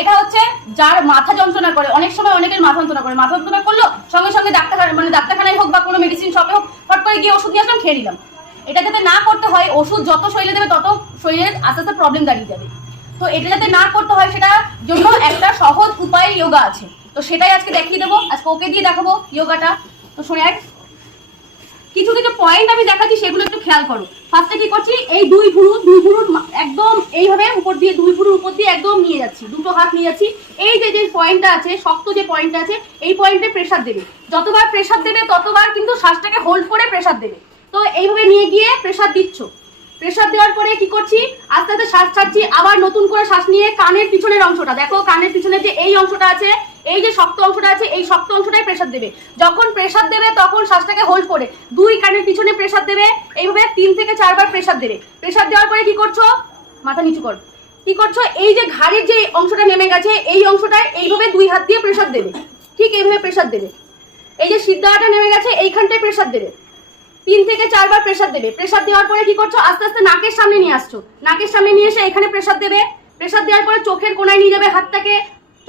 এটা হচ্ছে যার মাথা যন্ত্রণা করে, অনেক সময় অনেকের মাথা যন্ত্রণা করে, মাথা যন্ত্রণা করলো সঙ্গে সঙ্গে ডাক্তারখানায় হোক বা কোনো মেডিসিন শপে হোক ফট করে গিয়ে ওষুধ নিয়ে আসলাম, খেয়ে নিলাম। এটা যাতে না করতে হয়, ওষুধ যত শরীরে দেবে তত শরীরের আস্তে আস্তে প্রবলেম দাঁড়িয়ে যাবে। তো এটা যাতে না করতে হয় সেটার জন্য একটা সহজ উপায় যোগা আছে, তো সেটাই আজকে দেখিয়ে দেবো। আজকে ওকে দিয়ে দেখাবো যোগাটা। তো শুনে কিছু কিছু পয়েন্ট আমি দেখাচ্ছি, সেগুলো একটু খেয়াল করো। ফার্স্টে কি করছি, এই দুই ভুরু একদম এইভাবে উপর দিয়ে, দুই ভুরুর উপর দিয়ে একদম নিয়ে যাচ্ছি, দুটো হাত নিয়ে যাচ্ছি। এই যে যে পয়েন্টটা আছে, শক্ত যে পয়েন্টটা আছে, এই পয়েন্টে প্রেসার দেবে। যতবার প্রেসার দেবে ততবার কিন্তু শ্বাসটাকে হোল্ড করে প্রেসার দেবে। তো এইভাবে নিয়ে গিয়ে প্রেসার দিচ্ছ। প্রেসার দেওয়ার পরে কি করছি, আস্তে আস্তে শ্বাস ছাড়ছি, আবার নতুন করে শ্বাস নিয়ে কানের পিছনের অংশটা দেখো, কানের পিছনে যে এই অংশটা আছে, এই যে শক্ত অংশটা আছে, এই শক্ত অংশটাই প্রেসার দেবে। যখন প্রেসার দেবে তখন শ্বাসটাকে হোল্ড করে দুই কানের পিছনে প্রেসার দেবে, এইভাবে 3 থেকে 4 বার প্রেসার দেবে। প্রেসার দেওয়ার পরে কি করছো, মাথা নিচু কর, কি করছো, এই যে ঘাড়ের যে অংশটা নেমে গেছে এই অংশটায় এইভাবে 2 হাত দিয়ে প্রেসার দেবে, ঠিক এইভাবে প্রেসার দেবে। এই যে সিদ্ধাটা নেমে গেছে এইখানটায় প্রেসার দেবে, 3 থেকে 4 বার প্রেসার দেবে। প্রেসার দেওয়ার পরে কি করছো, আস্তে আস্তে নাকের সামনে নিয়ে আসছো, নাকের সামনে নিয়ে এসে এখানে প্রেসার দেবে। প্রেসার দেওয়ার পরে চোখের কোনায় নিয়ে যাবে হাতটাকে,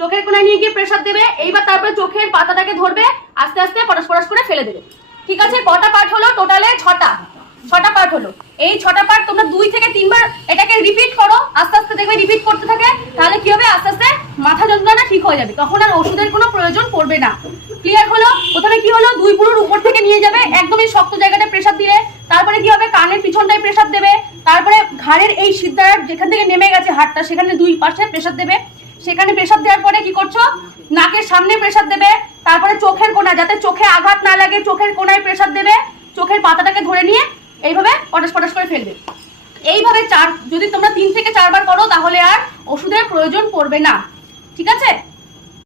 চোখের কোনায় নিয়ে গিয়ে প্রেসার দেবে। এইবার তারপরে চোখের পাতাটাকে ধরবে, আস্তে আস্তে পরশ পরশ করে ফেলে দেবে। ঠিক আছে, কটা পার্ট হলো, টোটালে 6টা পার্ট হলো। এই 6টা পার্ট তোমরা 2 থেকে 3 বার এটাকে রিপিট করো, আস্তে আস্তে দেখবে রিপিট করতে থাকে, তাহলে কি হবে, আস্তে আস্তে মাথা যন্ত্রণা ঠিক হয়ে যাবে, তখন আর ওষুধের কোনো প্রয়োজন পড়বে না। ক্লিয়ার হলো? প্রথমে কি হলো, 2 ভুরুর উপর থেকে নিয়ে যাবে, একদমই শক্ত জায়গাটা প্রেসার দিলে। তারপরে কি হবে, কানের পিছনটায় প্রেসার দেবে। তারপরে ঘাড়ের এই সিদ্ধার যেখান থেকে নেমে গেছে হাড়টা, সেখানে 2 পাশে প্রেসার দেবে। সেখানে প্রেসার দেওয়ার পরে কি করছো, নাকের সামনে প্রেসার দেবে। তারপরে চোখের কোনা, যাতে চোখে আঘাত না লাগে, চোখের কোনায় প্রেসার দেবে। চোখের পাতাটাকে ধরে নিয়ে এইভাবে পটাশ পটাশ করে ফেলবে। এইভাবে যদি তোমরা 3 থেকে 4 বার করো তাহলে আর ওষুধের প্রয়োজন পড়বে না। ঠিক আছে।